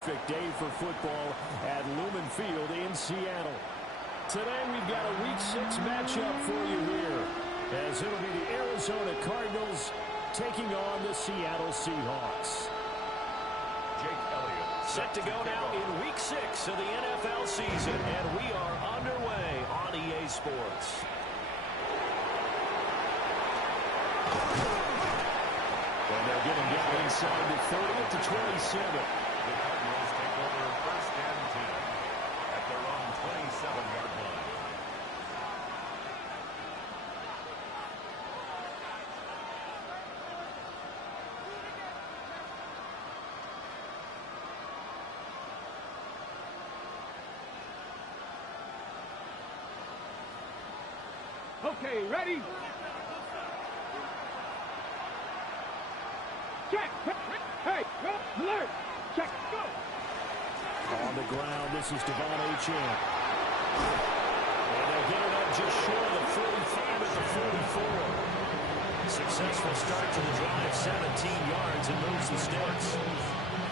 Perfect day for football at Lumen Field in Seattle. Today we've got a Week 6 matchup for you here, as it'll be the Arizona Cardinals taking on the Seattle Seahawks. Set to go now in Week 6 of the NFL season, and we are underway on EA Sports. And they'll get him down inside the 30th to 27. The Cardinals take over first and 10 at their own 27-yard line. Okay, ready? Check. Hey, alert. Check. Go. On the ground, this is Devon Achane. And they'll get it up just short of the 45 at the 44. Successful start to the drive, 17 yards, and moves the sticks.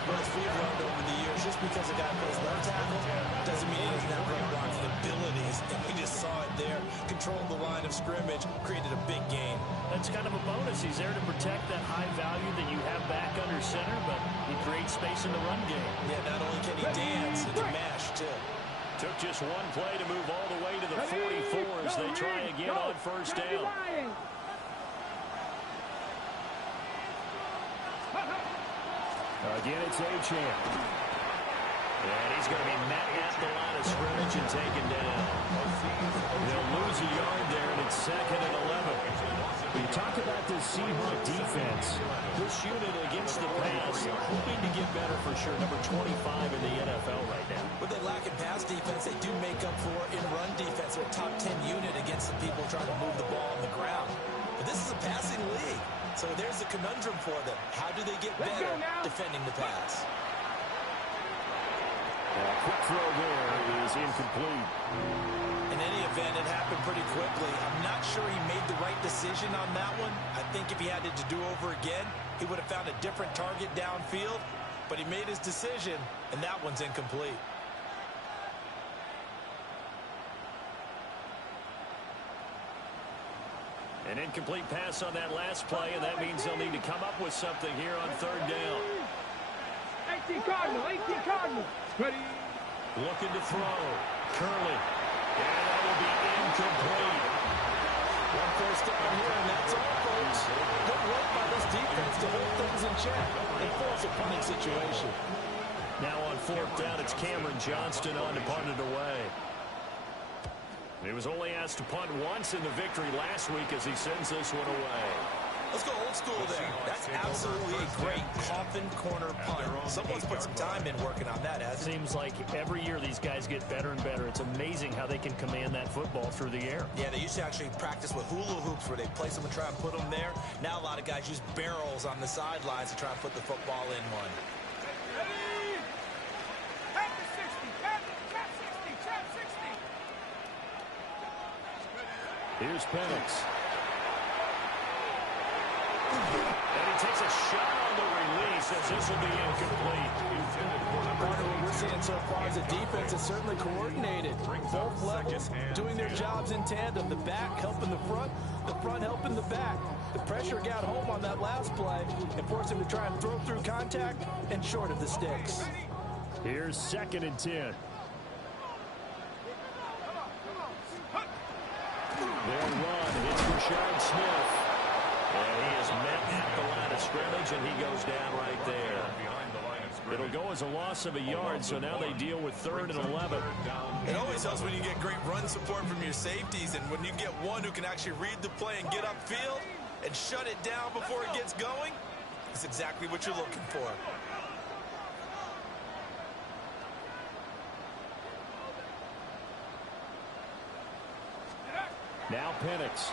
Well, as we've learned over the years, just because a guy plays left tackle doesn't mean he doesn't have run blocking abilities. And we just saw it there. Controlled the line of scrimmage, created a big gain. That's kind of a bonus. He's there to protect that high value that you have back under center, but he creates space in the run game. Yeah, not only can he dance, he can mash, too. Took just one play to move all the way to the 44 as they try again on first down. Again, it's Achane. And he's going to be met at the line of scrimmage and taken down. They'll lose a yard there, and it's 2nd and 11. When you talk about this Seahawks defense, this unit against the pass, hoping to get better for sure. Number 25 in the NFL right now. What they lack in pass defense, they do make up for in run defense. They're a top 10 unit against the people trying to move the ball on the ground. But this is a passing league. So there's a conundrum for them. How do they get better defending the pass? A quick throw there is incomplete. In any event, it happened pretty quickly. I'm not sure he made the right decision on that one. I think if he had it to do over again, he would have found a different target downfield. But he made his decision, and that one's incomplete. An incomplete pass on that last play, and that means they'll need to come up with something here on third down. 18 Cardinals. Ready? Looking to throw. Curley. And that will be incomplete. One first down here, and that's all, folks. Good work by this defense to hold things in check and force a punting situation. Now on fourth down, it's Cameron Johnston on to punt it away. He was only asked to punt once in the victory last week as he sends this one away. Let's go old school there. That's absolutely a great coffin corner punt. Someone's put some time in working on that, hasn't it? Seems like every year these guys get better and better. It's amazing how they can command that football through the air. Yeah, they used to actually practice with hula hoops where they place them and try and put them there. Now a lot of guys use barrels on the sidelines to try and put the football in one. Here's Penix. And he takes a shot on the release as this will be incomplete. Part of what we're seeing so far as a defense is certainly coordinated. Both levels doing their jobs in tandem. The back helping the front helping the back. The pressure got home on that last play and forced him to try and throw through contact and short of the sticks. Here's 2nd and 10. Their run hits Rashard Smith. And he is met at the line of scrimmage, and he goes down right there. It'll go as a loss of a yard, so now they deal with 3rd and 11. It always helps when you get great run support from your safeties, and when you get one who can actually read the play and get upfield and shut it down before it gets going, it's exactly what you're looking for. Now Penix.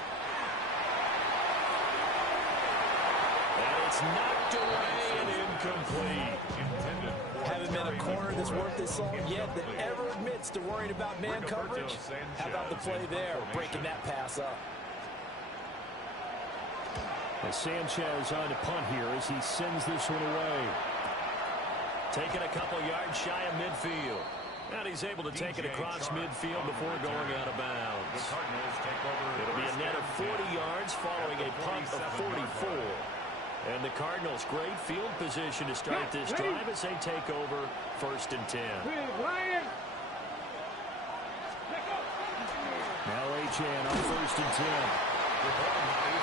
And it's knocked away and incomplete. Haven't been a corner that's worth this salt yet that ever admits to worrying about man coverage. How about the play there, breaking that pass up? As Sanchez on to punt here as he sends this one away. Taking a couple yards shy of midfield. And he's able to take it across midfield before going out of bounds. It'll be a net of 40 yards following a punt of 44. And the Cardinals, great field position to start this drive as they take over 1st and 10. Now Achane on 1st and 10.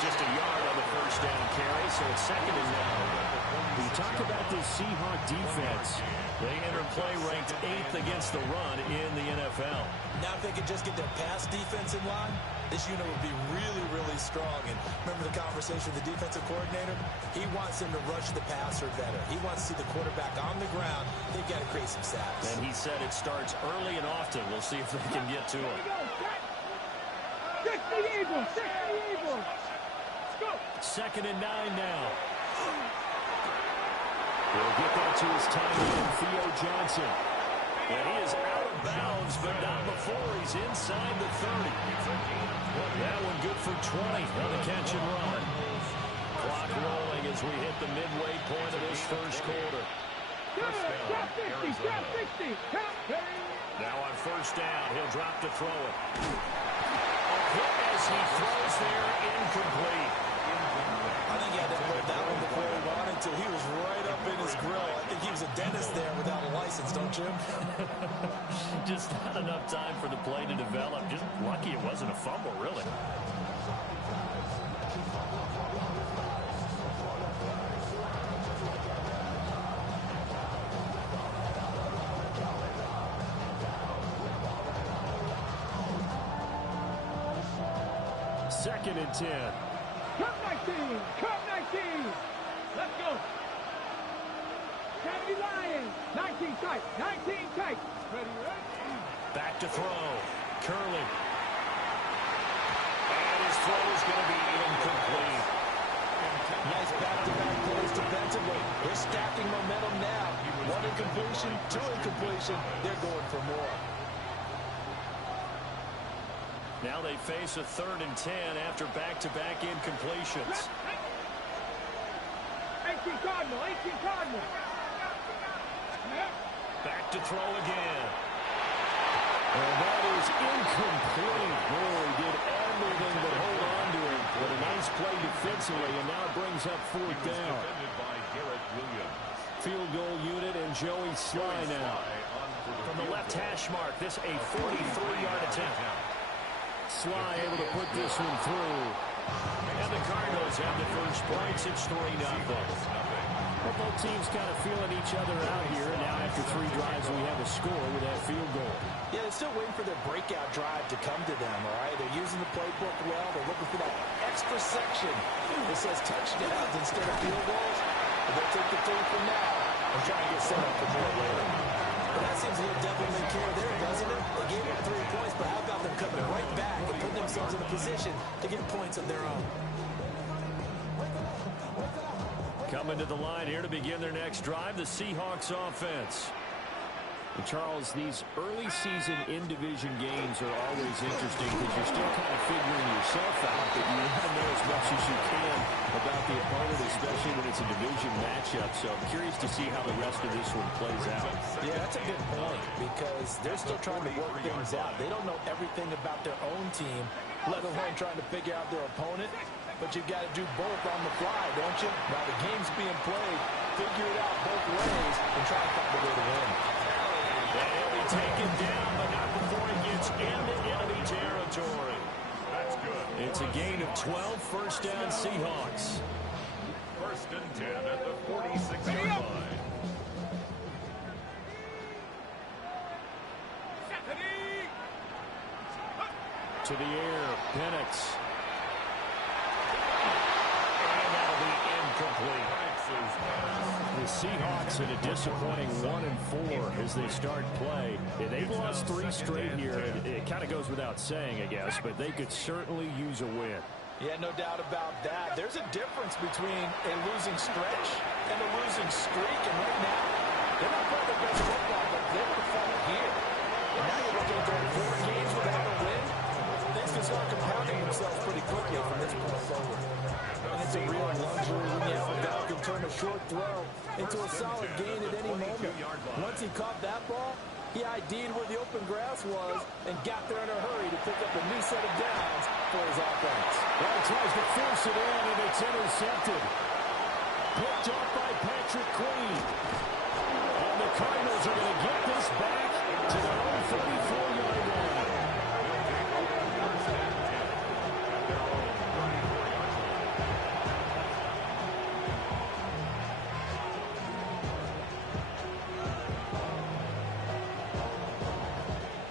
Just a yard on the first down carry, so it's 2nd and 9. We talk about this Seahawks defense. They enter play ranked 8th against the run in the NFL. Now if they could just get their pass defense in line, this unit would be really, really strong. And remember the conversation with the defensive coordinator? He wants them to rush the passer better. He wants to see the quarterback on the ground. They've got to create some sacks. And he said it starts early and often. We'll see if they can get to him. 2nd and 9 now. He'll get that to his tight end, Theo Johnson. And he is out of bounds, but not before he's inside the 30. That one good for 20 on the catch and run. Clock rolling as we hit the midway point of this first quarter. Now on 1st down, he'll drop to throw it. As he throws there, incomplete. I think he had to hold that one before he wanted to. He was right up in his grill. I think he was a dentist there without a license, don't you? Just not enough time for the play to develop. Just lucky it wasn't a fumble, really. Second and 10. Come 19! Come 19! Let's go! 70 Lions! 19 tight! 19 tight! Ready, ready? Back to throw. Curling. And his throw is going to be incomplete. Nice back-to-back plays defensively. They're stacking momentum now. 1 incompletion, 2 incompletion. They're going for more. Now they face a 3rd and 10 after back-to-back incompletions. 18 Cardinal! 18 Cardinal! Back to throw again. And that is incomplete. Boy, he did everything but hold on to it. What a nice play defensively, and now it brings up 4th down. Field goal unit and Joey Sly now. From the left hash mark, this a 43-yard attempt. Sly able to put this one through. And the Cardinals have the first points. It's 3-0. Both teams kind of feeling each other out here. And now after 3 drives, we have a score with that field goal. Yeah, they're still waiting for their breakout drive to come to them, all right? They're using the playbook well. They're looking for that extra section that says touchdowns instead of field goals. But they'll take the 3 from now and try and get set up for more later. But that seems a little devil may care there, doesn't it? They gave them 3 points, but how about them coming right back and putting themselves in a position to get points of their own? Coming to the line here to begin their next drive, the Seahawks offense. And Charles, these early season in-division games are always interesting because you're still kind of figuring yourself out, but you want to know as much as you can about the opponent, especially when it's a division matchup. So I'm curious to see how the rest of this one plays out. Yeah, that's a good point because they're still trying to work things out. They don't know everything about their own team, let alone trying to figure out their opponent. But you've got to do both on the fly, don't you? While the game's being played, figure it out both ways and try to find a way to win. And he'll be taken down, but not before he gets into enemy territory. That's good. It's a gain of 12, 1st down Seahawks. 1st and 10 at the 46-yard line. To the air, Penix. The Seahawks in a disappointing 1-4 as they start play. They've lost 3 straight here. It kind of goes without saying, I guess, but they could certainly use a win. Yeah, no doubt about that. There's a difference between a losing stretch and a losing streak. And right now, they're not playing their best football, but they're performing here. And now you're looking at their 4 games without a win. Things can start compounding themselves pretty quickly from this point forward. And it's a real luxury when you have a guy who can turn a short throw into a solid gain at any moment. Once he caught that ball, he ID'd where the open grass was and got there in a hurry to pick up a new set of downs for his offense. Well, he tries to force it in, and it's intercepted. Picked up by Patrick Queen. And the Cardinals are going to get this back to their own 34-yard line.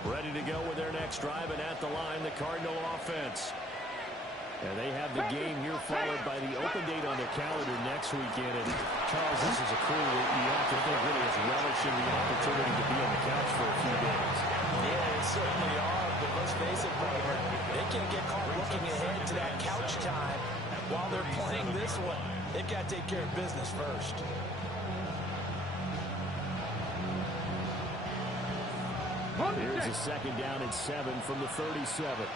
Ready to go with their next drive, and at the line, the Cardinal offense. And they have the game here followed by the open date on their calendar next weekend. And Charles, this is a crew that you have to think really is relishing the opportunity to be on the couch for a few days. Yeah, they certainly are, but let's face it, brother, they can't get caught looking ahead to that couch time while they're playing this one. They've got to take care of business first. Here's a second down and 7 from the 37.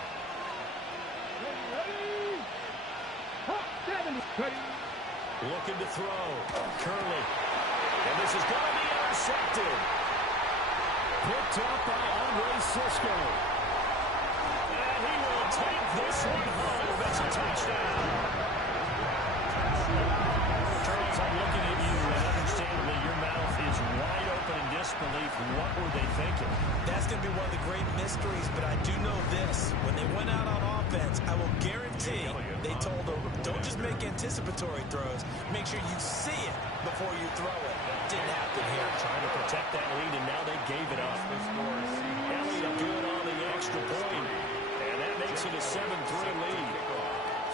Looking to throw. Curley. And this is going to be intercepted. Picked up by Andre Cisco. And he will take this one home. It's a touchdown. Charles, I'm looking at you, and understandably your mouth is wide open in disbelief. What were they thinking? That's going to be one of the great mysteries, but I do know this. When they went out on offense, I will guarantee they told them, don't just make anticipatory throws. Make sure you see it before you throw it. Didn't happen here. Trying to protect that lead, and now they gave it up. Elliott good on the extra point, and that makes it a 7-3 lead.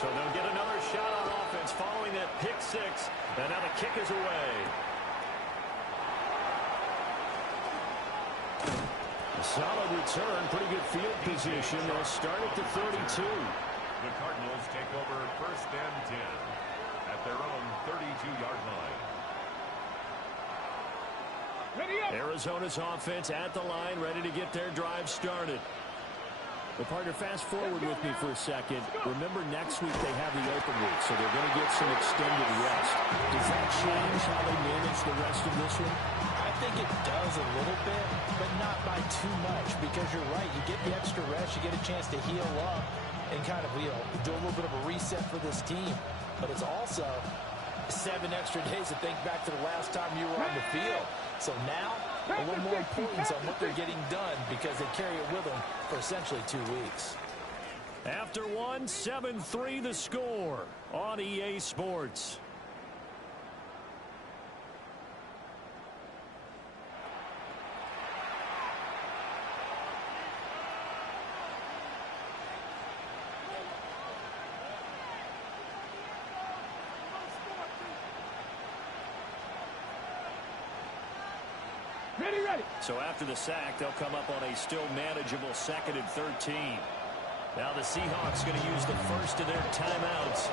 So they'll get another shot on offense following that pick six, and now the kick is away. A solid return, pretty good field position. They'll start at the 32. The Cardinals take over first and 10 at their own 32-yard line. Arizona's offense at the line, ready to get their drive started. Well, partner, fast forward with me for a second. Remember, next week they have the open week, so they're going to get some extended rest. Does that change how they manage the rest of this one? I think it does a little bit, but not by too much, because you're right. You get the extra rest, you get a chance to heal up and kind of, do a little bit of a reset for this team. But it's also 7 extra days to think back to the last time you were on the field. So now, a little more importance on what they're getting done because they carry it with them for essentially 2 weeks. After one, 7-3 the score on EA Sports. Ready. So after the sack, they'll come up on a still manageable 2nd and 13. Now the Seahawks going to use the first of their timeouts.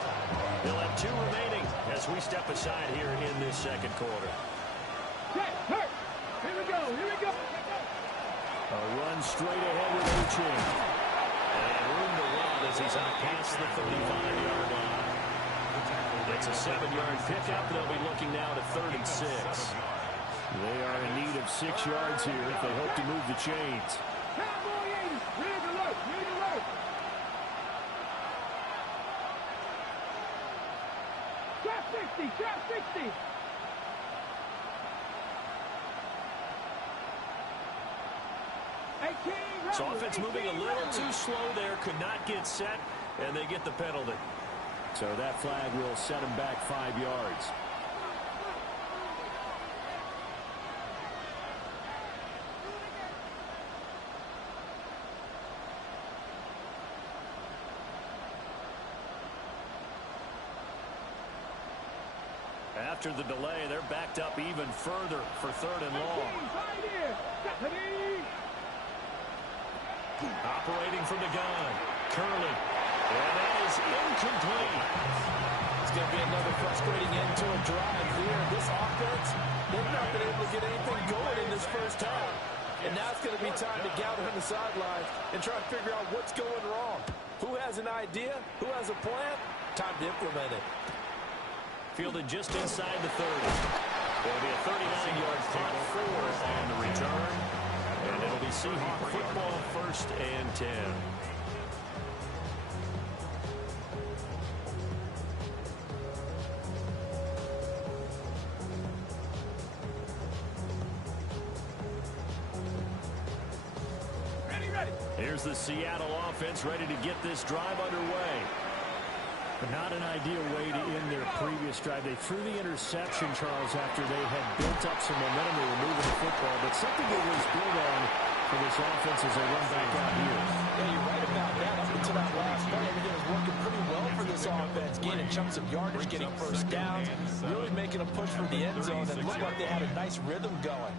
They'll have 2 remaining as we step aside here in this second quarter. Here we go. A run straight ahead with Uching. And room to run as he's out past the 35-yard line. It's a 7-yard pickup. They'll be looking now to 3rd and 6. They are in need of 6 yards here if they hope to move the chains. Cowboy 80. Ready to load. Trap 60. So offense moving a little too slow there, could not get set, and they get the penalty. So that flag will set them back 5 yards. After the delay, they're backed up even further for 3rd and long. Operating from the gun. Curley. And that is incomplete. It's going to be another frustrating end to a drive here. This offense, they've not been able to get anything going in this first half. And now it's going to be time to gather on the sidelines and try to figure out what's going wrong. Who has an idea? Who has a plan? Time to implement it. Fielded just inside the 30. It'll be a 39-yard punt on the return. And it'll be Seahawks football, 1st and 10. Here's the Seattle offense ready to get this drive underway. But not an ideal way to end their previous drive. They threw the interception, Charles, after they had built up some momentum. They were moving the football, but something that was built on for this offense as they run back out here. Yeah, you're right about that. Up until that last play, everything was working pretty well for this offense. Gaining chunks of yardage, getting first downs, really making a push for the end zone, and it looked like they had a nice rhythm going.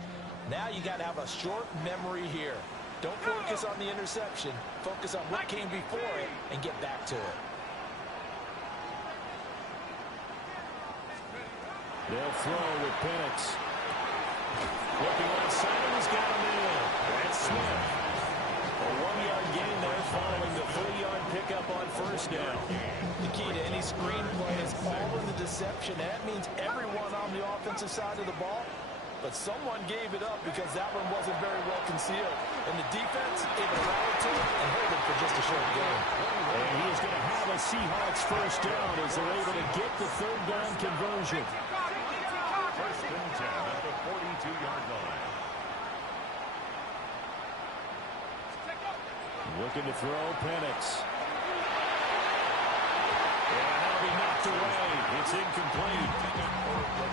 Now you got to have a short memory here. Don't focus on the interception. Focus on what came before it and get back to it. They'll throw with Penix. Looking onside, and he's got him in. That's Smith. A 1-yard gain there following the 3-yard pickup on first down. The key to any screenplay is all of the deception. That means everyone on the offensive side of the ball. But someone gave it up because that one wasn't very well concealed. And the defense able to rally to it and hold it for just a short game. And he is going to have a Seahawks first down as they're able to get the 3rd down conversion. 1st and 10 at the 42-yard line. Looking to throw Penix. And that'll be knocked away. It's incomplete.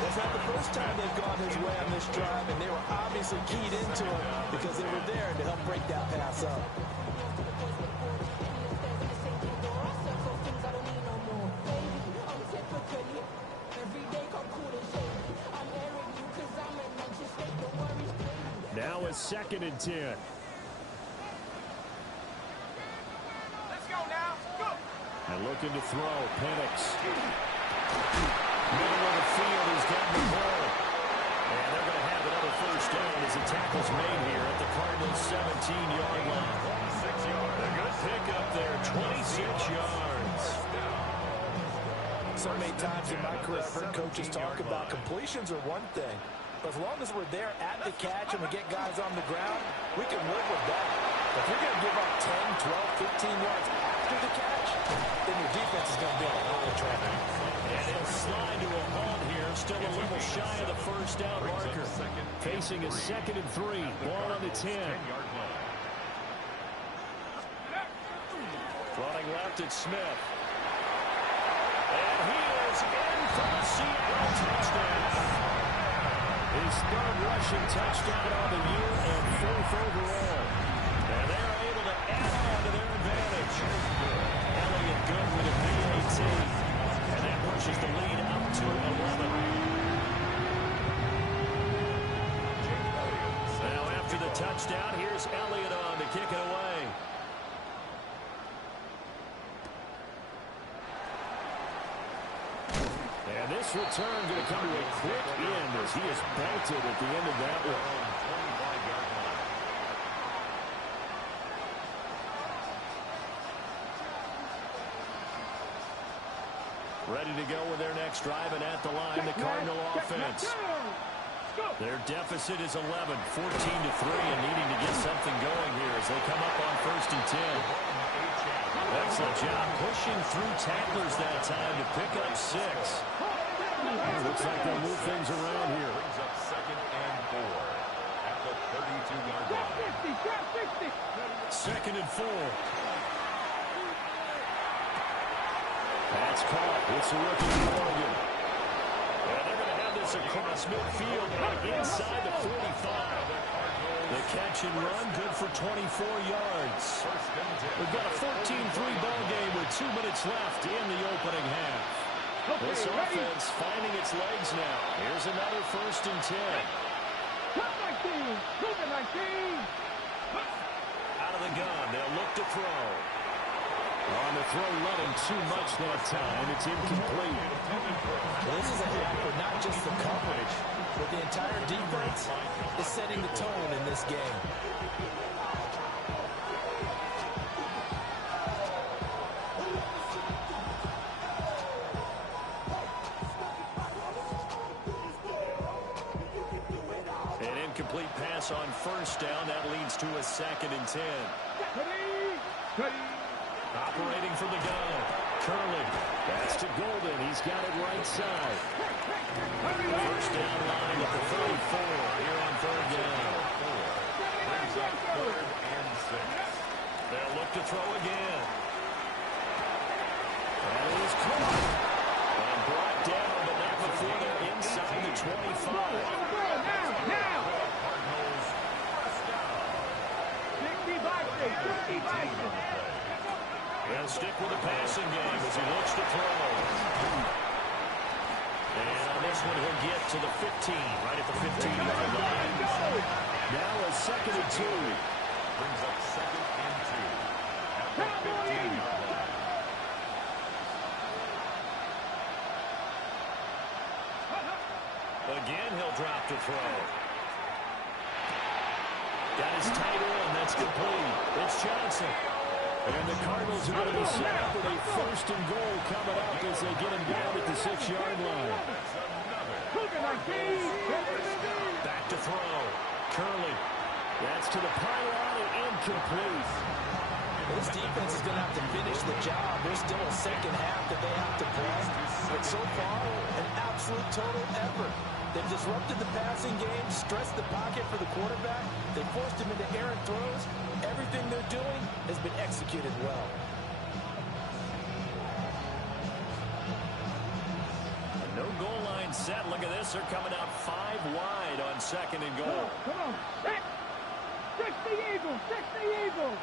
That's not the first time they've gone his way on this drive, and they were obviously keyed into it because they were there to help break that pass up. Now a 2nd and 10. Let's go now. Go. And looking to throw, Penix. Middle of the field has got the ball. And they're going to have another first down as the tackle's made here at the Cardinals' 17-yard line. 6 yards. A good pickup there, 26 yards. So many times in my career, I've heard coaches talk about completions are one thing. But as long as we're there at the catch and we get guys on the ground, we can live with that. If you're going to give up 10, 12, 15 yards after the catch, then your defense is going to be on a little traffic. And he'll slide to a halt here, still a little shy of the first down marker. Facing a 2nd and 3, ball on the 10. Running left, it's Smith. And he is in for the Seattle touchdown. His 3rd rushing touchdown on the year and 4th overall. And they're able to add on to their advantage. Elliott good with a PAT. And that pushes the lead up to 11. Now after the touchdown, here's Elliott on to kick it away. And this return going to come to a quick end as he is belted at the end of that one. Ready to go with their next drive, and at the line, the Cardinal offense. Their deficit is 11, 14-3, and needing to get something going here as they come up on 1st and 10. Excellent job pushing through tacklers that time to pick up 6. Looks like they'll move things around here. Brings up 2nd and 4 at the 32-yard line. 2nd and 4. That's caught. It's a rookie from Oregon. And they're going to have this across midfield and inside the 45. The catch and run, good for 24 yards. We've got a 14-3 ball game with 2 minutes left in the opening half. This offense finding its legs now. Here's another 1st and 10. Out of the gun, they'll look to throw. On the throw, let him too much that time. It's incomplete. This is a half for not just the coverage, but the entire defense is setting the tone in this game. incomplete pass on first down. That leads to a 2nd and 10. Operating from the gun. Curley. That's to Golden. He's got it right side. First down line at the 34 here on 3rd down. Brings up 3rd and 6. They'll look to throw again. And it is caught. And brought down, but not before they're inside the 25. Now! Cardinals first down. 60 Bison. He'll stick with the passing game as he looks to throw. And on this one, he'll get to the 15, right at the 15-yard line. Now a 2nd and 2. Brings up 2nd and 2 at the 15-yard line. Again, he'll drop to throw. Got his tight end. That's complete. It's Johnson. And the Cardinals are going to be set up with a 1st and goal coming up as they get him down at the 6-yard line. Back to throw. Curley. That's to the pylon and incomplete. This defense is going to have to finish the job. There's still a 2nd half that they have to play. But so far, an absolute total effort. They've disrupted the passing game, stressed the pocket for the quarterback. They forced him into errant throws. Everything they're doing has been executed well. No goal line set. Look at this. They're coming out 5 wide on 2nd and goal. Come on. 60 Eagles. 60 Eagles.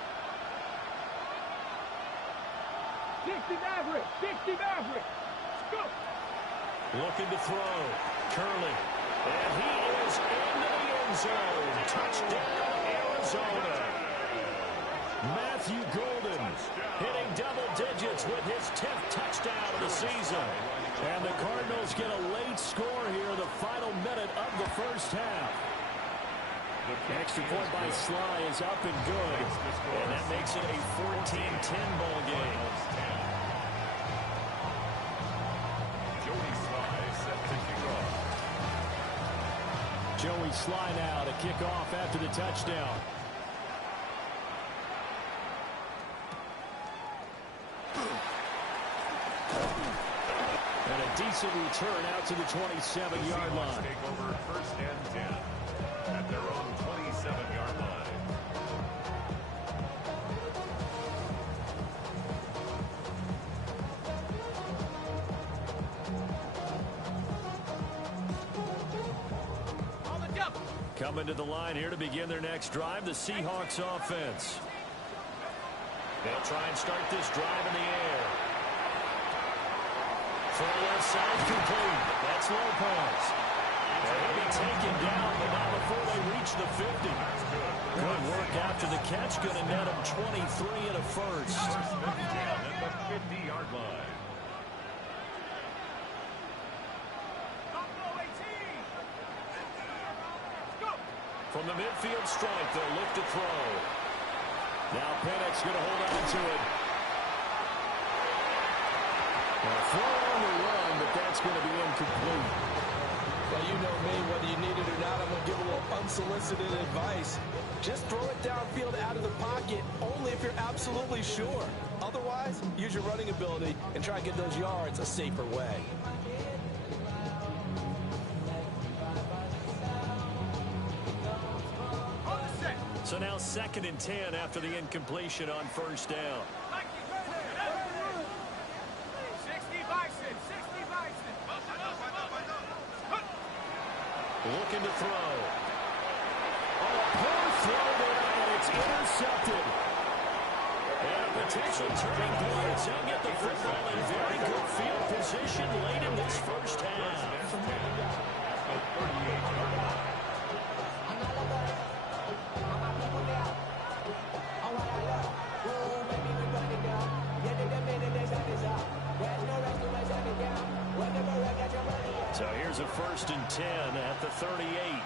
60 Maverick. 60 Maverick. Go. Looking to throw. Curley. And he is into the end zone. Touchdown, Arizona. Matthew Golden hitting double digits with his 10th touchdown of the season. And the Cardinals get a late score here, the final minute of the 1st half. Extra point by Sly is up and good. And that makes it a 14-10 ball game. Joey Sly now to kick off after the touchdown. And a decent return out to the 27-yard line. Take over 1st and 10 at their own 27-yard line. Coming to the line here to begin their next drive, the Seahawks offense. They'll try and start this drive in the air. For the left side, complete. That's Lopez. They'll be taken down, but not before they reach the 50. Good work after the catch. Going to net him 23 and a first. Down at the 50-yard line. From the midfield stripe, they'll look to throw. Now Penix going to hold on to it. A throw on the run, but that's going to be incomplete. Well, you know me, whether you need it or not, I'm going to give a little unsolicited advice. Just throw it downfield out of the pocket, only if you're absolutely sure. Otherwise, use your running ability and try and get those yards a safer way. So now 2nd and 10 after the incompletion on first down. 60 Bison. 60 Bison. Looking to throw. Oh, a poor throw there, and it's intercepted. And a potential turning point. They'll get the football in very good field position late in this first half. So here's a 1st and 10 at the 38.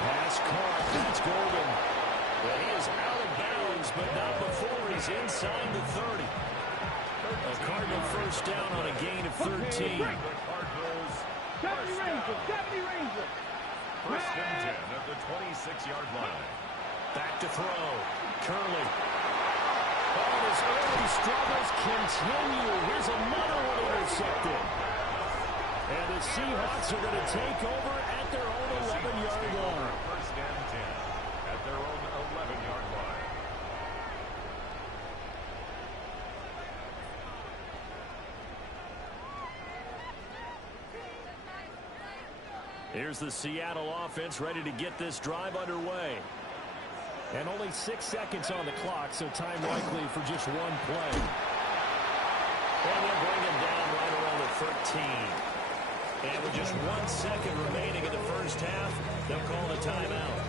Pass caught. That's Golden. Well, he is out of bounds, but not before he's inside the 30. A Cardinal first down on a gain of 13. The Cardinals 70 Ranger, 70 Ranger. First and 10 at the 26-yard line. Back to throw. Curley. Oh, his early struggles continue. Here's another one intercepted. And the Seahawks are going to take over at their own 11-yard line. First and 10 at their own 11-yard line. Here's the Seattle offense ready to get this drive underway. And only 6 seconds on the clock, so time likely for just one play. And they'll bring him down right around the 13. And with just 1 second remaining in the first half, they'll call the timeout.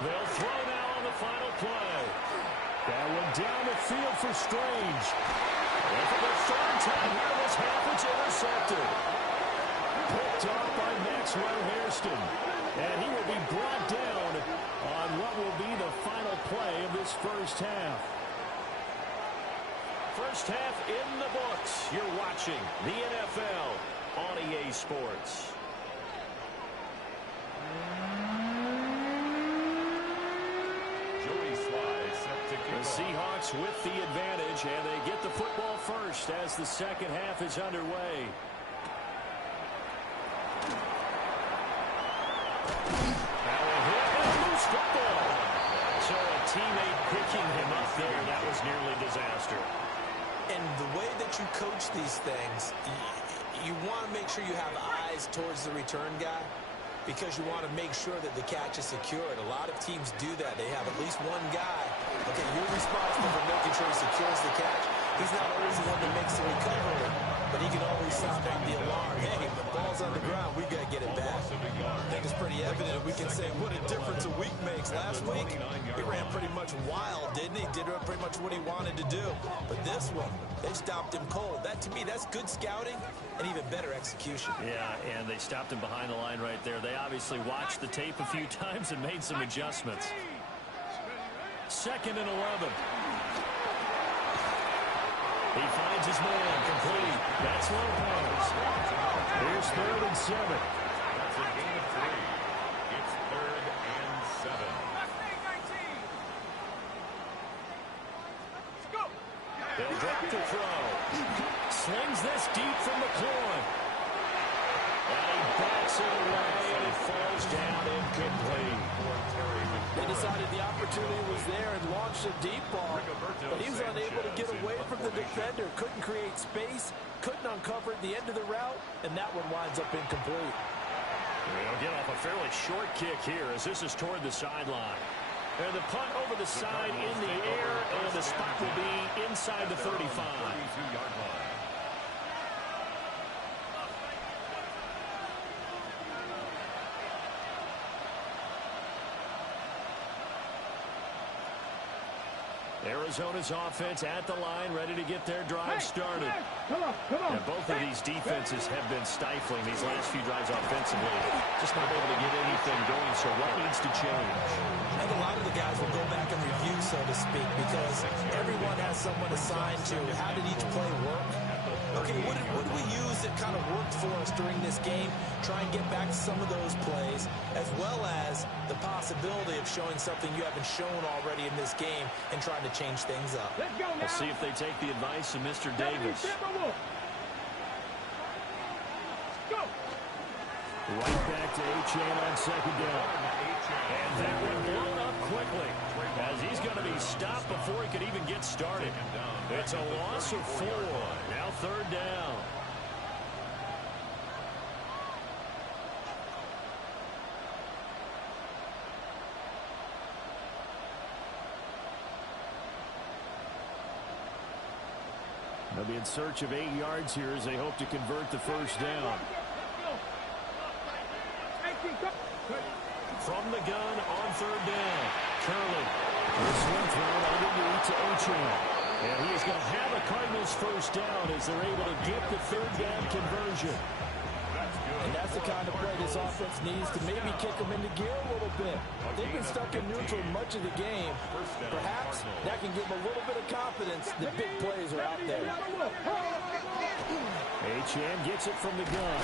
They'll throw now on the final play. That one down the field for Strange. And for the third time here this half, it's intercepted. Picked off by Maxwell Hairston. And he will be brought down on what will be the final play of this first half. First half in the books. You're watching the NFL on EA Sports. The Seahawks with the advantage, and they get the football first as the second half is underway. Now a hit and a loose football. So a teammate picking him up there, that was nearly disaster. And the way that you coach these things, you want to make sure you have eyes towards the return guy, because you want to make sure that the catch is secured. A lot of teams do that. They have at least one guy. Okay, you're responsible for making sure he secures the catch. He's not always the one that makes the recovery, but he can always sound out the alarm. Hey, the ball's on the ground. We got to get it back. I think it's pretty evident. We can say what a difference a week makes. Last week, he ran pretty much wild, didn't he? Did pretty much what he wanted to do. But this one, they stopped him cold. That, to me, that's good scouting and even better execution. Yeah, and they stopped him behind the line right there. They obviously watched the tape a few times and made some adjustments. Second and 11. He finds his man complete. That's Lopez. Here's third and 7. That's a gain of 3. It's third and 7. They'll drop to throw. Slings this deep from McLaurin. And he backs it away, and it falls down incomplete. They decided the opportunity was there and launched a deep ball, but he was unable to get away from the defender. Couldn't create space, couldn't uncover the end of the route, and that one winds up incomplete. They'll get off a fairly short kick here as this is toward the sideline. And the punt over the side in the air, and the spot will be inside the 35. 32-yard line. Arizona's offense at the line, ready to get their drive started. Come on. And both of these defenses have been stifling these last few drives offensively. Just not able to get anything going, so what needs to change? I think a lot of the guys will go back and review, so to speak, because everyone has someone assigned to how did each play work. Okay, what did we use that kind of worked for us during this game? Try and get back to some of those plays, as well as the possibility of showing something you haven't shown already in this game and trying to change things up. Let's go now. We'll see if they take the advice of Mr. Davis. Go. Right back to Achane on second down. And that one blown up quickly as he's going to be stopped before he could even get started. It's a loss of 4. Now third down. They'll be in search of 8 yards here as they hope to convert the first down. From the gun on third down. Curley. This one thrown underneath to Achane. And he is going to have a Cardinals first down as they're able to get the third down conversion. And that's the kind of play this offense needs to maybe kick them into gear a little bit. They've been stuck in neutral much of the game. Perhaps that can give them a little bit of confidence. The big plays are out there. Achane gets it from the gun.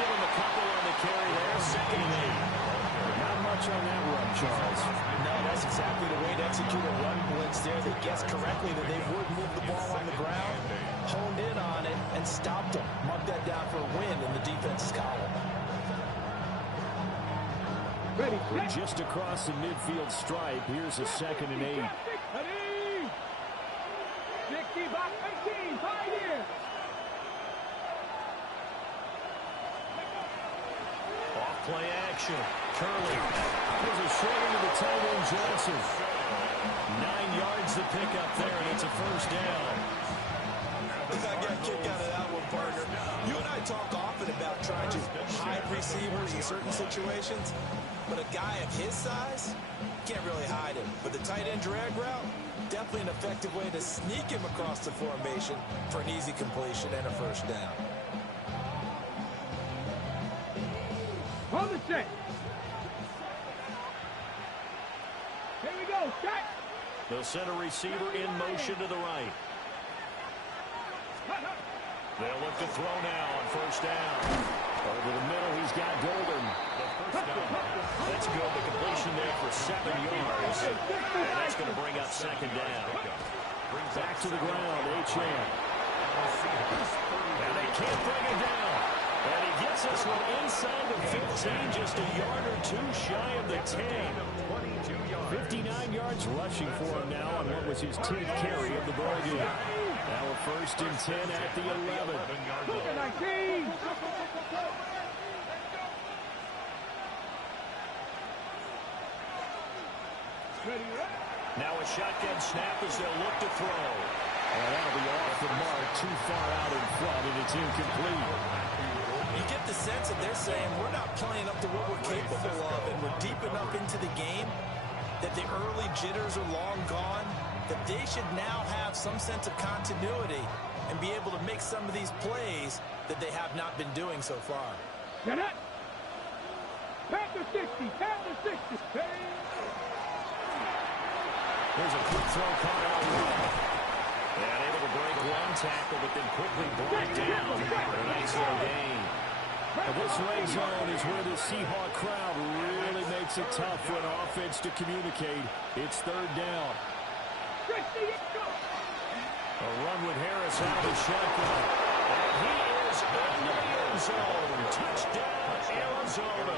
Give him a couple on the carry there. Second and 8. Not much on that run, Charles. No, that's exactly the way to execute a run blitz there. They guessed correctly that they would move the ball on the ground, honed in on it, and stopped them. Mark that down for a win in the defense's column. We're just across the midfield stripe. Here's a second and 8. 60 back 18, 5 years. Off-play action. Curley. There's a short into the tight end, Johnson. 9 yards to pick up there, and it's a first down. I got a kick out of that one, partner. You and I talk often about trying to hide receivers in certain situations, but a guy of his size, can't really hide him. But the tight end drag route, definitely an effective way to sneak him across the formation for an easy completion and a first down. On the set. Here we go, set. They'll send a receiver in motion to the right. They'll look to throw now on first down. Over the middle, he's got Golden. That's good. The completion there for 7 yards. And that's going to bring up second down. Back to the ground, Achane. And they can't bring him down. And he gets us one inside the 15, just a yard or two shy of the 10. 59 yards rushing for him now on what was his 10th carry of the ball game. Now a first and 10 at the 11. 19. Now a shotgun snap as they'll look to throw. And that'll be off the mark, too far out in front, and it's incomplete. You get the sense that they're saying we're not playing up to what we're capable of, and we're deep enough into the game that the early jitters are long gone, that they should now have some sense of continuity and be able to make some of these plays that they have not been doing so far. Get it. Pass the 60. Pass the 60. Here's a quick throw caught out wide. And able to break one tackle, but then quickly brought down. A nice little gain. But this red zone is where the Seahawk crowd really makes it tough for an offense to communicate. It's third down. A run with Harris out of the shotgun. And he is into the end zone. Touchdown, Arizona.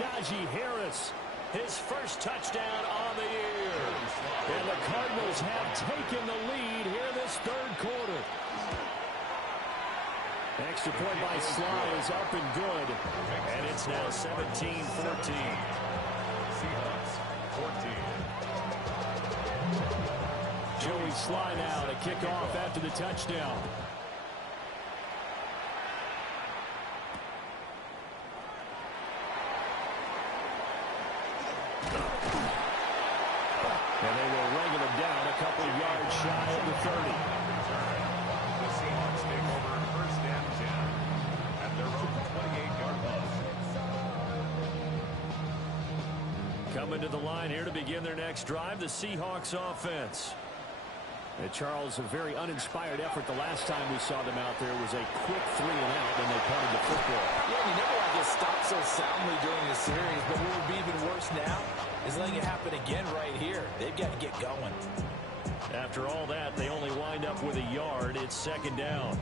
Najee Harris. His first touchdown on the year. And the Cardinals have taken the lead here this third quarter. Extra point by Sly is up and good. And it's now 17-14. Seahawks 14. Joey Sly now to kick off after the touchdown. And they will wrangle him down a couple of yards shy of the 30. The Seahawks take over first and 10 at their own 28-yard line. Coming to the line here to begin their next drive, the Seahawks offense. And Charles, a very uninspired effort the last time we saw them out there was a quick 3 and out when they punted the football. Yeah, you never want to get stopped so soundly during the series, but what would be even worse now is letting it happen again right here. They've got to get going. After all that, they only wind up with a yard. It's second down.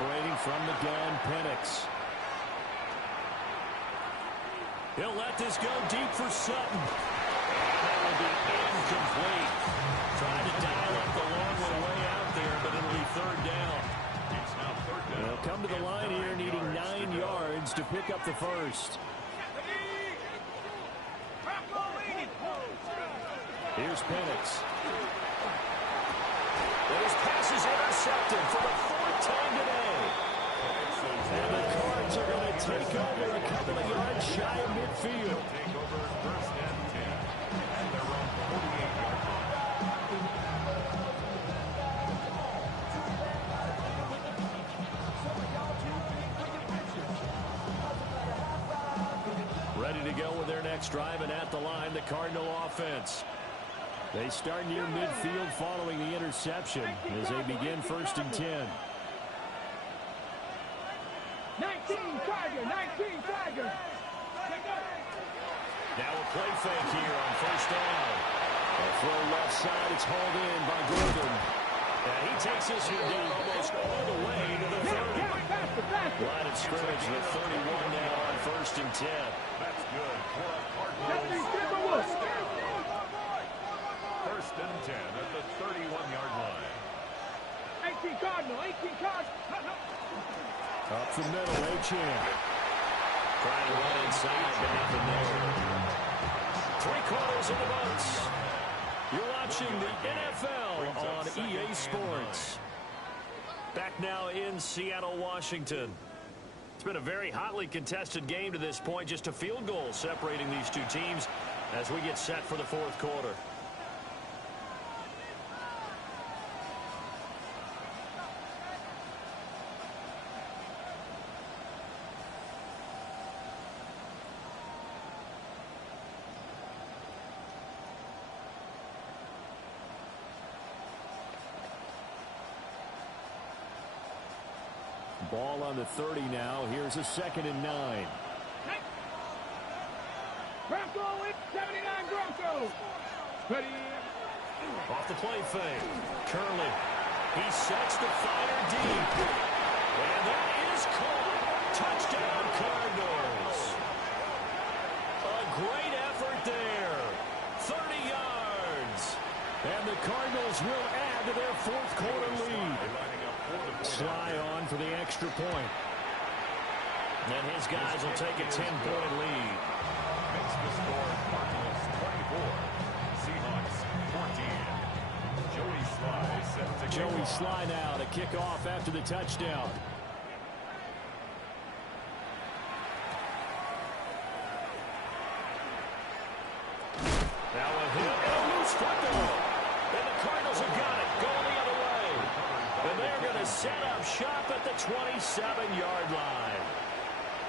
Operating from the gun, Penix. He'll let this go deep for Sutton. That will be incomplete. Trying to dial up the long way out there, but it'll be third down. It's now third down. They'll come to the line here needing 9 yards to pick up the first. Here's Penix. And his pass is intercepted for the fourth time today. And the Cards are going to take over a couple of yards shy of midfield. Take over first and 10 at their own 48-yard line. Ready to go with their next drive, and at the line, the Cardinal offense. They start near midfield following the interception as they begin first and 10. 19 Tiger, 19 Tiger. Now a play fake here on first down. A throw left side, it's hauled in by Gordon. And he takes this one down almost all the way to the 30. Line of scrimmage with 31 now on first and 10. That's good for a Cardinals. First and 10 at the 31-yard line. 18 Cardinal, 18 Cardinal. Up the middle, A-Chan. Trying to run inside, but nothing there. 3/4 of the boats. You're watching the NFL on EA Sports. Back now in Seattle, Washington. It's been a very hotly contested game to this point. Just a field goal separating these two teams as we get set for the fourth quarter. Ball on the 30 now. Here's a 2nd and 9. Bronco with 79 Bronco. Ready. Off the play fake. Curley. He sets the fire deep. And that is caught. Touchdown Cardinals. A great effort there. 30 yards. And the Cardinals will add to their fourth quarter lead. Sly on for the extra point. And his guys will take a 10-point lead. Makes the score Cardinals 24, Seahawks 14. Joey Sly set to Joey Sly now to kick off after the touchdown. Now a hit and a loose football. And the Cardinals have got it. Going the other way. And they're going to set up shop at the 27-yard line.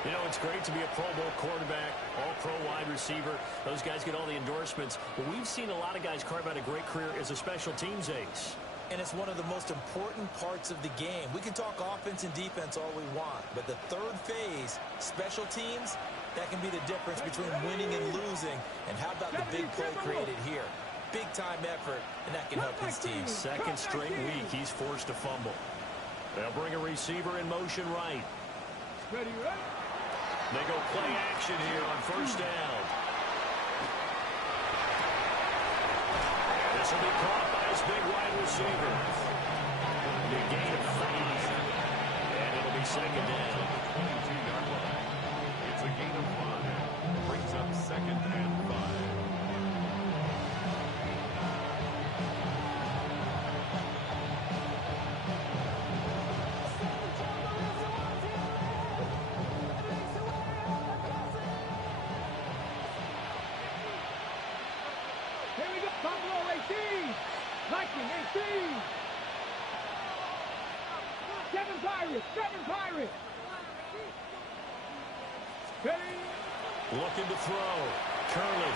You know, it's great to be a Pro Bowl quarterback, all-pro wide receiver. Those guys get all the endorsements. But we've seen a lot of guys carve out a great career as a special teams ace. And it's one of the most important parts of the game. We can talk offense and defense all we want, but the third phase, special teams, that can be the difference between winning and losing. And how about the big play created here? Big-time effort, and that can help his team. Second straight week, he's forced to fumble. They'll bring a receiver in motion right. Ready, ready. They go play action here on first down. This will be caught by his big wide receiver. The gain of 5. And it'll be second down. 22-yard line. It's a gain of 5. Brings up 2nd and 5. Here we go. Buffalo 18. Lightning 18. 7 Pirates. 7 Pirates. Ready. Looking to throw. Curley.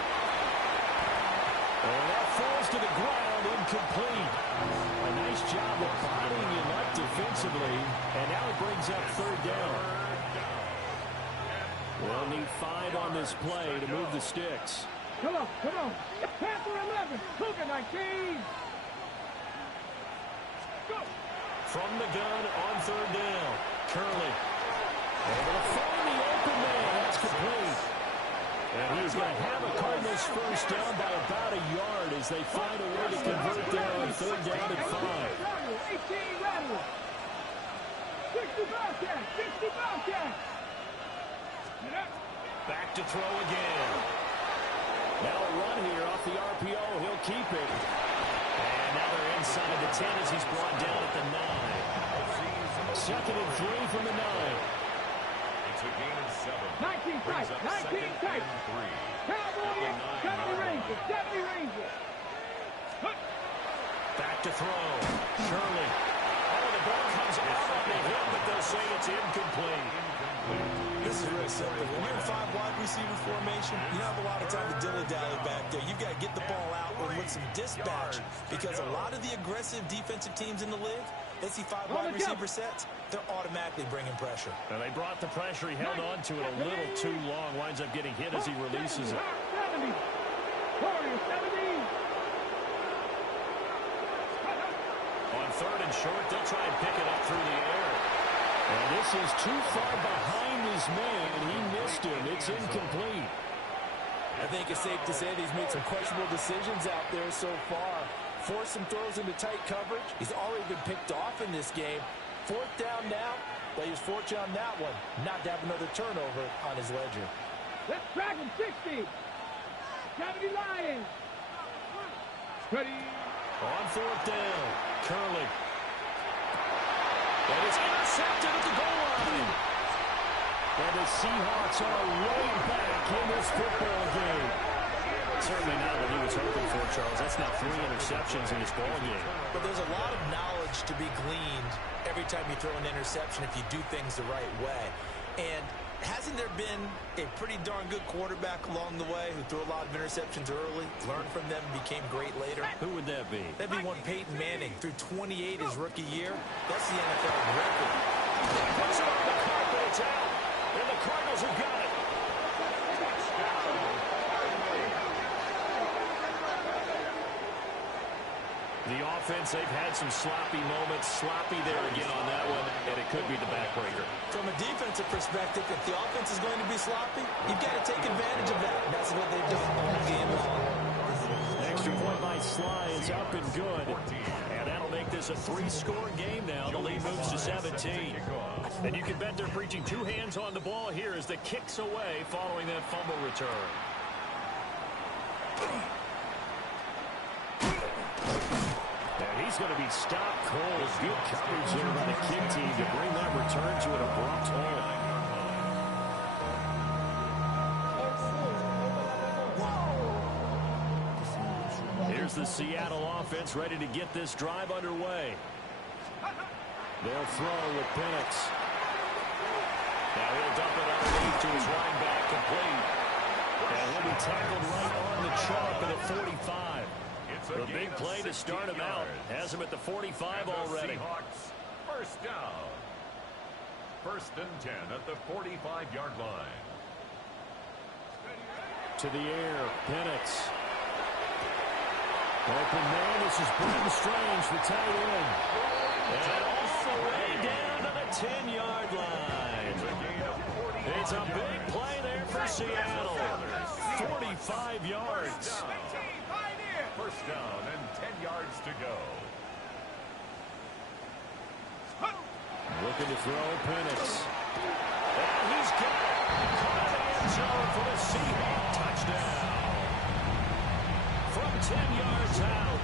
And that falls to the ground, incomplete. A nice job of bodying him up defensively. And now it brings up third down. They'll need 5 on this play to move the sticks. Come on, come on. Panther 11. Cougar 19. Go. From the gun on third down. Curley. Able to find the open man. That's complete. And he's going to have a Cardinals first down by about a yard as they find a way to convert there on third down and 5. 18 rattle. 60 Bobcats. 60 Bobcats. Back to throw again. Now a run here off the RPO. He'll keep it. And now they're inside the 10 as he's brought down at the 9. Second and 3 from the 9. It's a gain of 7. 19 tight. 19 tight. Cowboy, 70 Rangers. 70 Rangers. Back to throw. Shirley. Oh, the ball comes out on the hit, but they'll say it's incomplete. This is real simple. When you're in 5 wide receiver formation, you don't have a lot of time to dilly-dally back there. You've got to get the ball out with some dispatch, because a lot of the aggressive defensive teams in the league, they see 5 wide receiver sets, they're automatically bringing pressure. Now they brought the pressure. He held on to it a little too long. Winds up getting hit as he releases it. 70. Warriors, 70. On third and short, they'll try and pick it up through the air. And this is too far behind his man. He missed him. It's incomplete. I think it's safe to say that he's made some questionable decisions out there so far. Forced some throws into tight coverage. He's already been picked off in this game. 4th down now. They'll use fortune on that one. Not to have another turnover on his ledger. Let's drag him. 60. 70 Lions. Ready. On 4th down, Curley. And it's intercepted at the goal line. And the Seahawks are right back in this football game. Certainly not what he was hoping for, Charles. That's now 3 interceptions in this ball game. But there's a lot of knowledge to be gleaned every time you throw an interception if you do things the right way. And hasn't there been a pretty darn good quarterback along the way who threw a lot of interceptions early, learned from them, and became great later? Who would that be? That'd be one Peyton Manning. Threw 28 his rookie year. That's the NFL record. Puts it on the carpet. It's out. And the Cardinals have got it. The offense, they've had some sloppy moments. Sloppy there again on that one, and it could be the backbreaker. From a defensive perspective, if the offense is going to be sloppy, you've got to take advantage of that. And that's what they've done all game long. Extra point by Sly is up and good. And that'll make this a 3-score game now. The lead moves to 17. And you can bet they're preaching 2 hands on the ball here as the kick's away following that fumble return. And he's going to be stopped cold. Good coverage there by the kick team to bring that return to an abrupt halt. Here's the Seattle offense ready to get this drive underway. They'll throw with Penix. Now he'll dump it underneath to his running back, complete. And he'll be tackled right on the chalk at the 45. The big play to start him out. Has him at the 45 already. Seahawks, first down. 1st and 10 at the 45-yard line. To the air, Penix. Open man, this is Brenton Strange, the tight end. And all the way down to the 10-yard line. It's a big play there for Seattle. 45 yards. 1st down and 10 yards to go. Looking to throw Penix. And he's got it. Caught in the end zone for the Seahawks touchdown. From 10 yards out.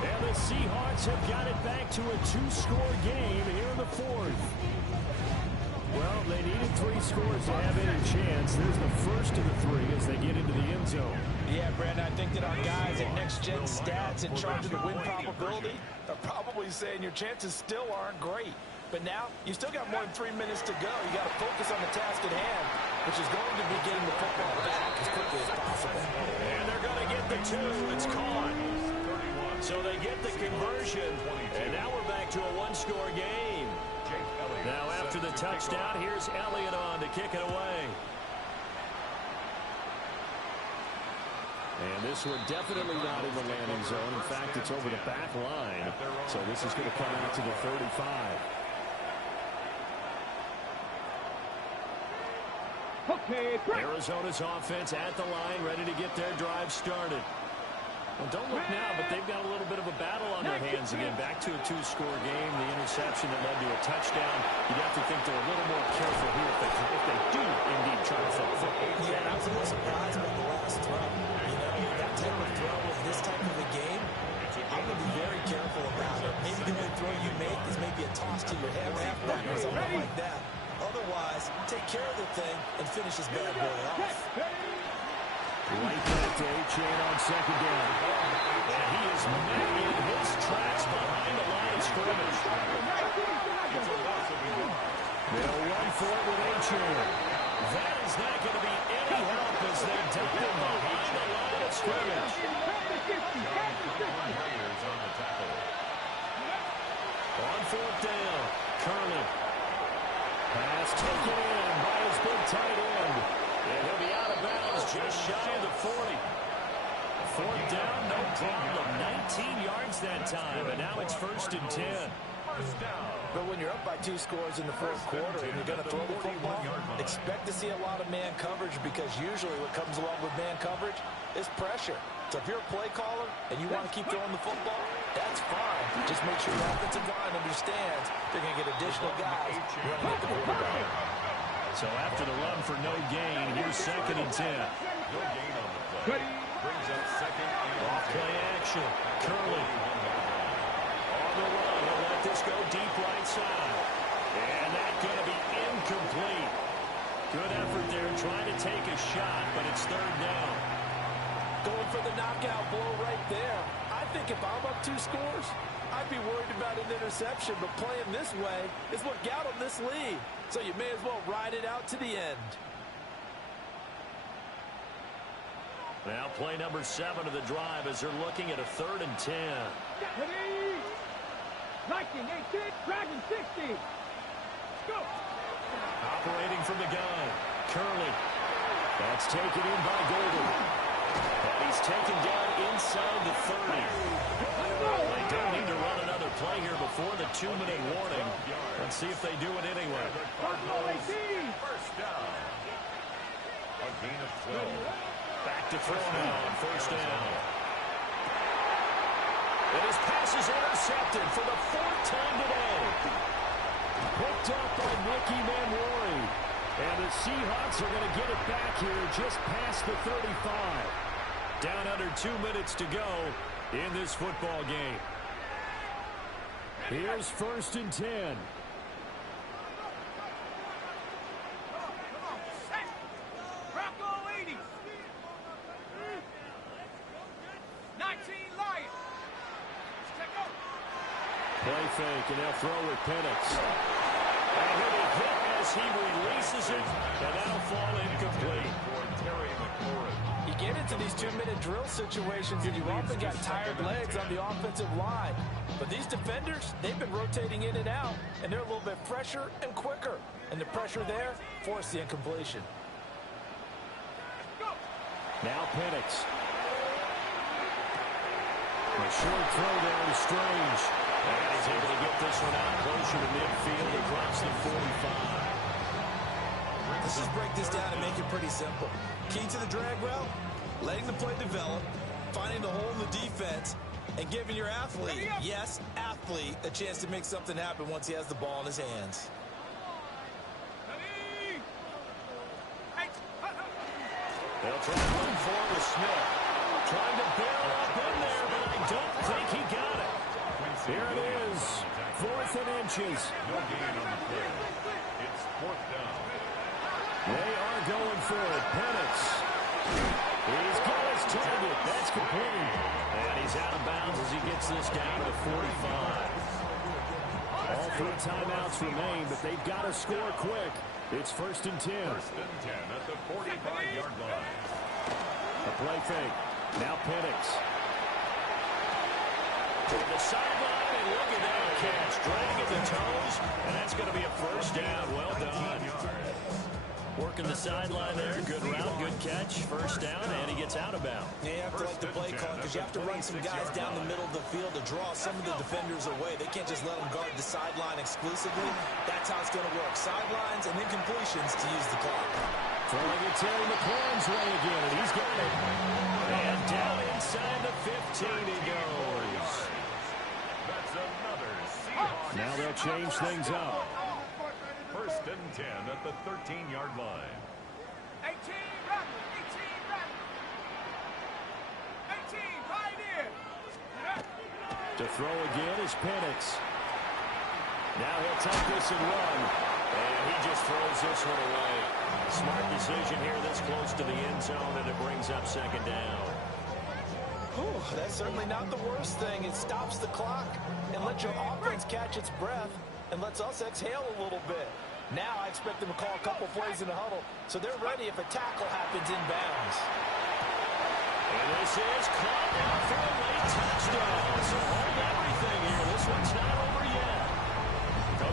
And the Seahawks have got it back to a 2-score game here in the 4th. Well, they needed 3 scores to have any chance. There's the first of the 3 as they get into the end zone. Yeah, Brandon, I think that our guys at Next Gen Stats in charge of the win probability are probably saying your chances still aren't great. But now, you still got more than 3 minutes to go. You got to focus on the task at hand, which is going to be getting the football back as quickly as possible. And they're going to get the 2. It's caught. So they get the conversion. And now we're back to a 1-score game. Now after the touchdown, here's Elliott on to kick it away. And this one definitely not in the landing zone. In fact, it's over the back line. So this is going to come out to the 35. Okay, Arizona's offense at the line, ready to get their drive started. Well, don't look now, but they've got a little bit of a battle on their hands again. Back to a 2-score game. The interception that led to a touchdown. You'd have to think they're a little more careful here if they do indeed try to throw the football. Yeah, and I was a little surprised about the last throw. You know, careful about it. Maybe the only throw you make is maybe a toss to your halfback or something like that. Otherwise, take care of the thing and finish this bad boy off. Right back to A-Chain on second down. And he is met in his tracks behind the line of scrimmage. They'll run for it with A-Chain. That is not going to be any help as they dump him behind the line of scrimmage. On fourth down, Curley. Pass taken in by his big tight end. And he'll be out of bounds just shy of the 40. Fourth down, no problem. 19 yards that time, and now it's 1st and 10. But when you're up by 2 scores in the fourth quarter and you're going to throw the football, expect to see a lot of man coverage, because usually what comes along with man coverage is pressure. So if you're a play caller and you want to keep throwing the football, that's fine. Just make sure your offensive line understands they're going to get additional guys running at the quarterback. So after the run for no gain, here's 2nd and 10. No gain on the play. Brings up 2nd and 10. Off play action. Curley. On the run. He'll let this go deep right side. And that's going to be incomplete. Good effort there trying to take a shot, but it's 3rd down. Going for the knockout blow right there. I think if I'm up 2 scores, I'd be worried about an interception, but playing this way is what got them this lead. So you may as well ride it out to the end. Now play number 7 of the drive as they're looking at a 3rd and 10. Lightning 18, Dragon 60. Go. Operating from the gun, Curley. That's taken in by Golden. And he's taken down inside the 30. They don't need to run another play here before the 2-minute warning. Let's see if they do it anyway. First down. A gain of 12. Back to throw now on 1st down. And his pass is intercepted for the 4th time today. Picked up by Nicky Manwari. And the Seahawks are going to get it back here just past the 35. Down under 2 minutes to go in this football game. Here's 1st and 10. Rocco 80. 19 Lions. Play fake, and they'll throw with Penix. And he'll be hit as he releases it, and that'll fall incomplete. You get into these 2-minute drill situations, and you've often got tired legs on the offensive line. But these defenders, they've been rotating in and out, and they're a little bit fresher and quicker. And the pressure there forced the incompletion. Now Penix. A short throw there to Strange. And he's able to get this one out closer to midfield across the 45. Let's just break this down and make it pretty simple. Key to the drag route, letting the play develop, finding the hole in the defense, and giving your athlete, yes, athlete, a chance to make something happen once he has the ball in his hands. They'll try to run forward with Smith. Trying to barrel up in there, but I don't think he got it. Here it is. 4th and inches. No gain on the play. It's 4th down. They are going for it. Penix. He's got his target. That's complete. And he's out of bounds as he gets this down to the 45. All 3 timeouts remain, but they've got to score quick. It's 1st and 10. 1st and 10 at the 45-yard line. A play fake. Now Penix. To the sideline, and look at that catch. Dragging the toes, and that's going to be a 1st down. Well done. Working the sideline there. Good route, good catch. 1st down, and he gets out of bounds. Yeah, you have to like the play call because you have to run some guys down the middle of the field to draw some of the defenders away. They can't just let them guard the sideline exclusively. That's how it's going to work. Sidelines and incompletions to use the clock. Throwing it Terry McLaurin's way again, and he's got it. And down inside the 15 he goes. That's another Seahawks. Now they'll change things up. 1st and 10 at the 13-yard line. 18 Rattler. 18 Rattler. 18 Pioneer. To throw again is Penix. Now he'll take this and run. And he just throws this one away. Smart decision here this close to the end zone, and it brings up second down. Whew, that's certainly not the worst thing. It stops the clock and lets your offense catch its breath and lets us exhale a little bit. Now I expect them to call a couple plays in the huddle so they're ready if a tackle happens inbounds. And this is caught now for a late touchdown. So hold everything here. This one's not over yet.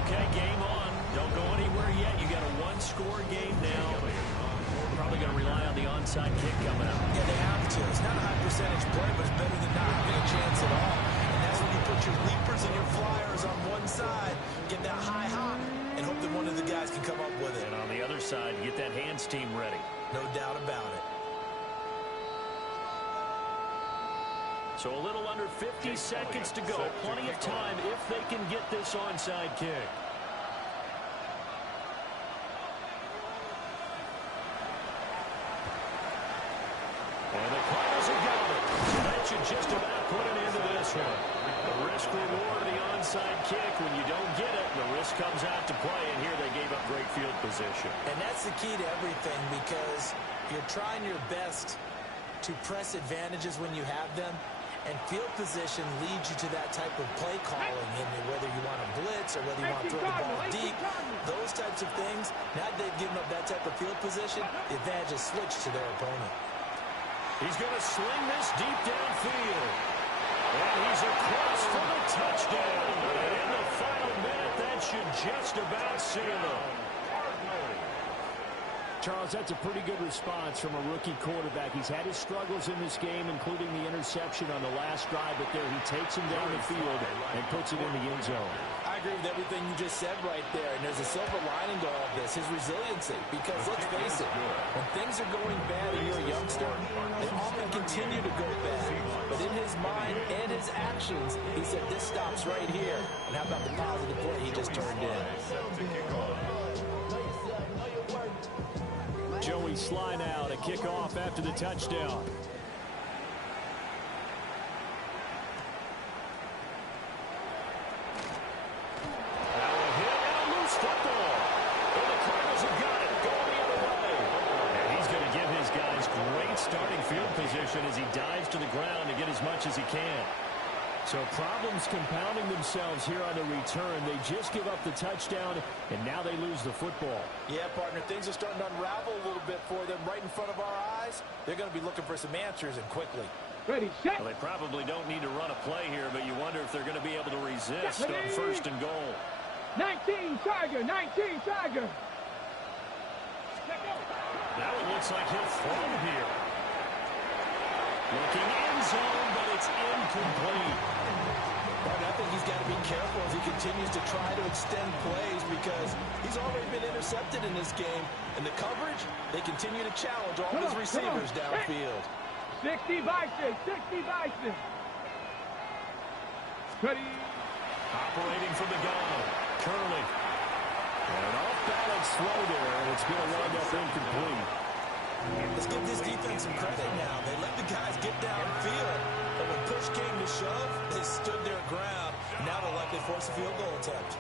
Okay, game on. Don't go anywhere yet. You got a one-score game now. Probably going to rely on the onside kick coming up. Yeah, they have to. It's not a high percentage play, but it's better than not having a chance at all. And that's when you put your leapers and your flyers on one side, get that high hop, and hope that one of the guys can come up with it. And on the other side, get that hands team ready. No doubt about it. So a little under 50 seconds to go. Plenty of time if they can get this onside kick. And the Cardinals have got it. So that should just about put an end to this one. The risk reward of the onside kick. When you don't get it, the risk comes out to play. And here they gave up great field position. And that's the key to everything, because you're trying your best to press advantages when you have them. And field position leads you to that type of play calling, and whether you want to blitz or whether you want to throw the ball deep, those types of things. Now they've given up that type of field position, the advantage is switched to their opponent. He's going to sling this deep downfield. And he's across for the touchdown. And in the final minute, that should just about seal him. Charles, that's a pretty good response from a rookie quarterback. He's had his struggles in this game, including the interception on the last drive, but there he takes him down the field and puts it in the end zone. I agree with everything you just said right there, and there's a silver lining to all of this, his resiliency, because let's face it, when things are going bad and you're a youngster, they often continue to go bad. But in his mind and his actions, he said, this stops right here. And how about the positive play he just turned in? Joey Sly now to kick off after the touchdown. Now a hit and a loose football. And the Cardinals have got it going the other way. And he's going to give his guys great starting field position as he dives to the ground to get as much as he can. So problems compounding themselves here on the return. They just give up the touchdown, and now they lose the football. Yeah, partner, things are starting to unravel a little bit for them right in front of our eyes. They're going to be looking for some answers, and quickly. Ready, set. Well, they probably don't need to run a play here, but you wonder if they're going to be able to resist on first and goal. 19 Tiger, 19 Tiger. Now it looks like he'll throw here. Looking end zone, but it's incomplete. But I think he's got to be careful as he continues to try to extend plays, because he's already been intercepted in this game. And the coverage, they continue to challenge all his receivers downfield. 60 Bison, 60 Bison. Ready. Operating from the gun. Curley. And an off-balance throw there, and it's going to wind up incomplete. Let's give this defense some credit now. They let the guys get downfield, but when push came to shove, they stood their ground. Now they'll likely force a field goal attempt.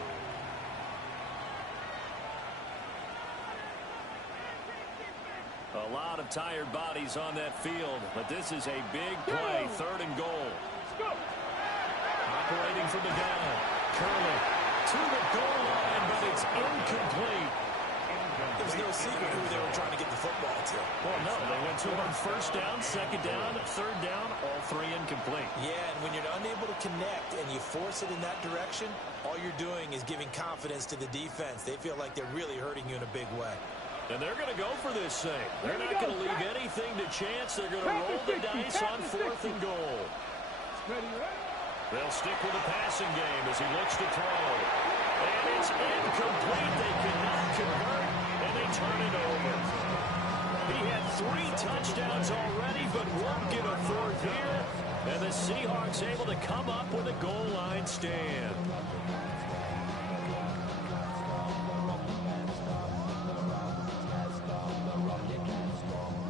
A lot of tired bodies on that field, but this is a big play, third and goal. Operating from the gun. Curley to the goal line, but it's incomplete. There's no secret who they were trying to get the football to. Well, no, they went to him on first down, second down, third down, all three incomplete. Yeah, and when you're unable to connect and you force it in that direction, all you're doing is giving confidence to the defense. They feel like they're really hurting you in a big way. And they're going to go for this thing. They're not going to leave anything to chance. They're going to roll the dice on fourth and goal. They'll stick with the passing game as he looks to throw. And it's incomplete. They cannot convert, and they turn it over. He had 3 touchdowns already, but won't get a fourth here. And the Seahawks able to come up with a goal line stand.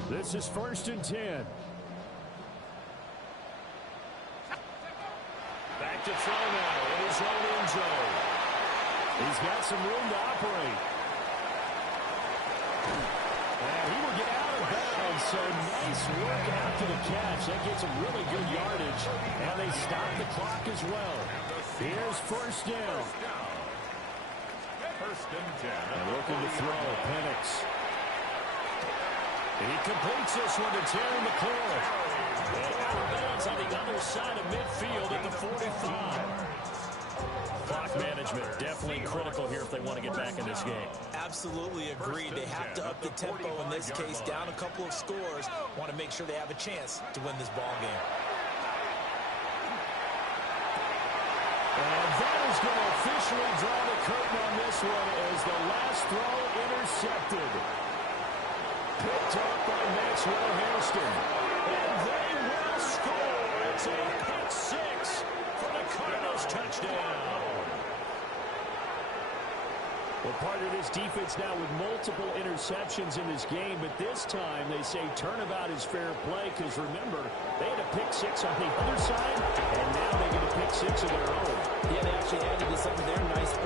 This is first and 10. Back to zone. He's got some room to operate. And he will get out of bounds, so nice work after the catch. That gets him really good yardage, and they stop the clock as well. Here's first down. First and 10. And looking to throw, Penix. He completes this one to Terry McLaurin. And out of bounds on the other side of midfield at the 45. Clock management definitely critical here if they want to get back in this game. Absolutely agreed. They have to up the tempo in this case, down a couple of scores. Want to make sure they have a chance to win this ball game. And that is going to officially draw the curtain on this one as the last throw intercepted. Picked up by Maxwell Hairston. And they will score. It's a pick six for the Cardinals touchdown. Well, part of this defense now with multiple interceptions in this game, but this time they say turnabout is fair play because, remember, they had a pick six on the other side, and now they get a pick six of their own. Yeah, they actually added to some of their nice play.